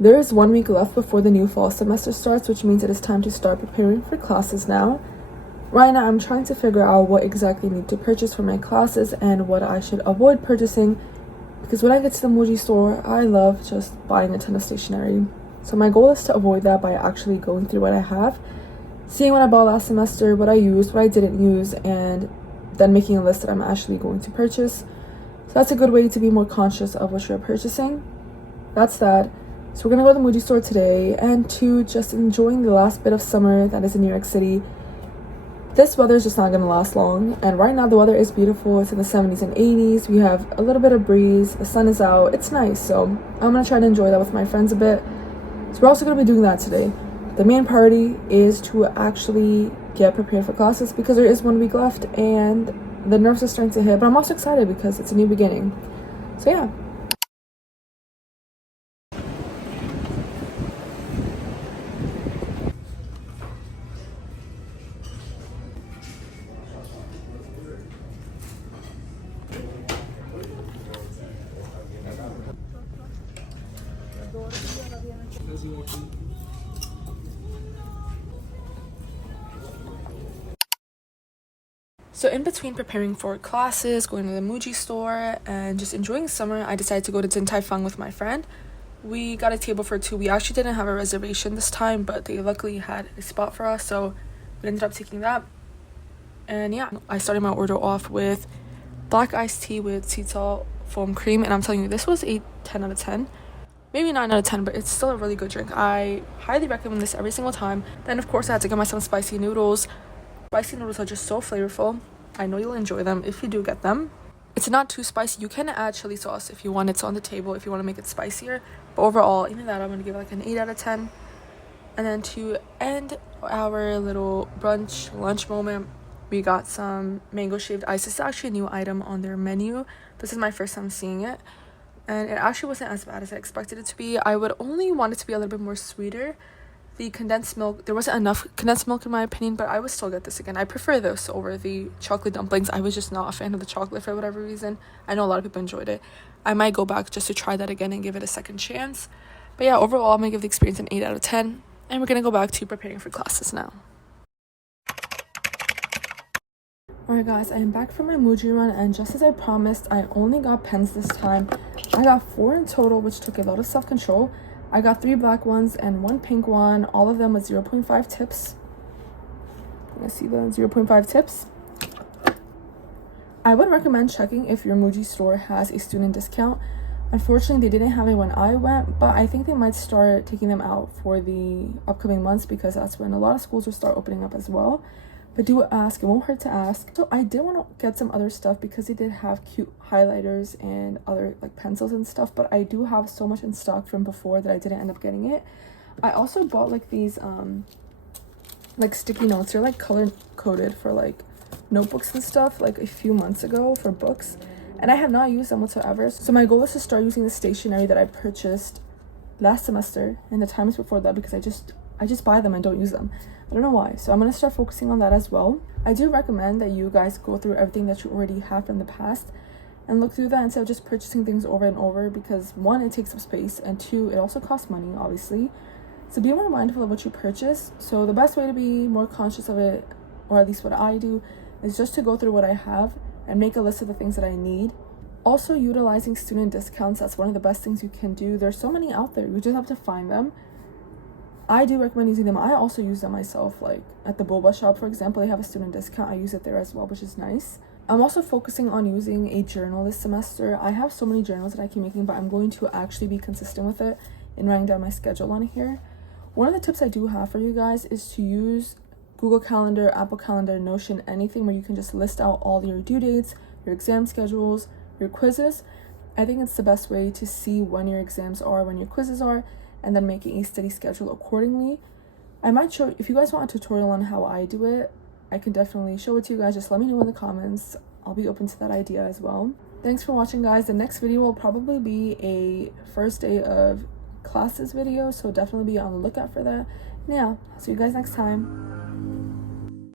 There is 1 week left before the new fall semester starts, which means it is time to start preparing for classes now. Right now, I'm trying to figure out what exactly I need to purchase for my classes and what I should avoid purchasing, because when I get to the Muji store, I love just buying a ton of stationery. So my goal is to avoid that by actually going through what I have, seeing what I bought last semester, what I used, what I didn't use, and then making a list that I'm actually going to purchase. So that's a good way to be more conscious of what you're purchasing. That's that. So we're gonna go to the Muji store today, and to just enjoying the last bit of summer that is in New York City. This weather is just not gonna last long, and right now the weather is beautiful. It's in the 70s and 80s. We have a little bit of breeze, the sun is out, it's nice. So I'm gonna try to enjoy that with my friends a bit. So we're also gonna be doing that today. The main priority is to actually get prepared for classes because there is 1 week left and the nerves are starting to hit, but I'm also excited because it's a new beginning. So yeah. So in between preparing for classes, going to the Muji store, and just enjoying summer, I decided to go to Din Tai Fung with my friend. We got a table for two. We actually didn't have a reservation this time, but they luckily had a spot for us, so we ended up taking that. And yeah, I started my order off with black iced tea with sea salt foam cream, and I'm telling you, this was a 10 out of 10. Maybe 9 out of 10, but it's still a really good drink. I highly recommend this every single time. Then of course I had to get myself spicy noodles. Spicy noodles are just so flavorful. I know you'll enjoy them if you do get them. It's not too spicy. You can add chili sauce if you want. It's on the table if you want to make it spicier. But overall, even that, I'm going to give it like an 8 out of 10. And then to end our little brunch lunch moment, we got some mango shaved ice. This is actually a new item on their menu. This is my first time seeing it. And it actually wasn't as bad as I expected it to be. I would only want it to be a little bit more sweeter. The condensed milk, there wasn't enough condensed milk in my opinion, but I would still get this again. I prefer this over the chocolate dumplings. I was just not a fan of the chocolate for whatever reason. I know a lot of people enjoyed it. I might go back just to try that again and give it a second chance. But yeah, overall, I'm going to give the experience an 8 out of 10. And we're going to go back to preparing for classes now. Alright guys, I am back from my Muji run, and just as I promised, I only got pens this time. I got 4 in total, which took a lot of self-control. I got 3 black ones and 1 pink one, all of them with 0.5 tips. You guys see the 0.5 tips? I would recommend checking if your Muji store has a student discount. Unfortunately, they didn't have it when I went, but I think they might start taking them out for the upcoming months because that's when a lot of schools will start opening up as well. But do ask, it won't hurt to ask. So I did want to get some other stuff because they did have cute highlighters and other like pencils and stuff, but I do have so much in stock from before that I didn't end up getting it. I also bought like these like sticky notes. They're like color coded for like notebooks and stuff like a few months ago for books, and I have not used them whatsoever. So my goal is to start using the stationery that I purchased last semester and the times before that, because I just buy them and don't use them. I don't know why. So I'm going to start focusing on that as well. I do recommend that you guys go through everything that you already have from the past and look through that instead of just purchasing things over and over, because 1, it takes up space, and 2, it also costs money, obviously. So be more mindful of what you purchase. So the best way to be more conscious of it, or at least what I do, is just to go through what I have and make a list of the things that I need. Also, utilizing student discounts, that's one of the best things you can do. There's so many out there. You just have to find them. I do recommend using them. I also use them myself, like at the boba shop, for example. They have a student discount. I use it there as well, which is nice. I'm also focusing on using a journal this semester. I have so many journals that I keep making, but I'm going to actually be consistent with it in writing down my schedule on here. One of the tips I do have for you guys is to use Google Calendar, Apple Calendar, Notion, anything where you can just list out all your due dates, your exam schedules, your quizzes. I think it's the best way to see when your exams are, when your quizzes are, and then making a steady schedule accordingly. I might show, if you guys want a tutorial on how I do it, I can definitely show it to you guys. Just let me know in the comments. I'll be open to that idea as well. Thanks for watching, guys. The next video will probably be a first day of classes video, so definitely be on the lookout for that. And yeah, I'll see you guys next time.